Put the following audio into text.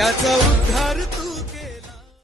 त्याचा उद्धार